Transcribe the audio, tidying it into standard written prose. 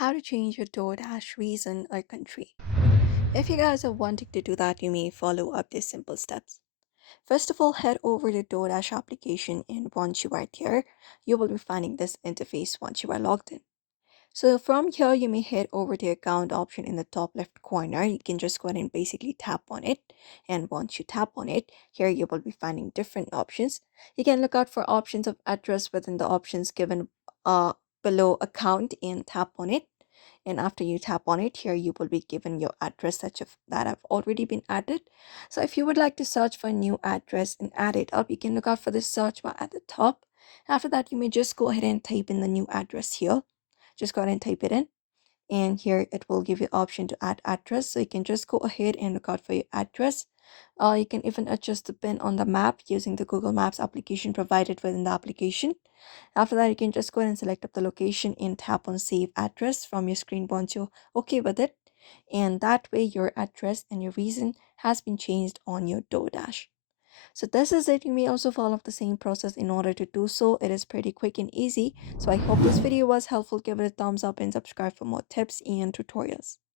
how to change your DoorDash region or country. If you guys are wanting to do that, you may follow up these simple steps. First of all, head over to DoorDash application, and once you are there, you will be finding this interface once you are logged in. So from here, you may head over to account option in the top left corner. You can just go ahead and basically tap on it. And once you tap on it, here you will be finding different options. You can look out for options of address within the options given uh, below account and tap on it. And after you tap on it, here you will be given your address that have already been added. So if you would like to search for a new address and add it up, you can look out for the search bar at the top. After that, you may just go ahead and type in the new address here. Just go ahead and type it in, and here it will give you option to add address, so you can just go ahead and look out for your address. You can even adjust the pin on the map using the Google Maps application provided within the application. After that, you can just go ahead and select up the location and tap on save address from your screen once you're okay with it, and that way your address and your region has been changed on your DoorDash. So this is it. You may also follow the same process in order to do so. It is pretty quick and easy. So I hope this video was helpful. Give it a thumbs up and subscribe for more tips and tutorials.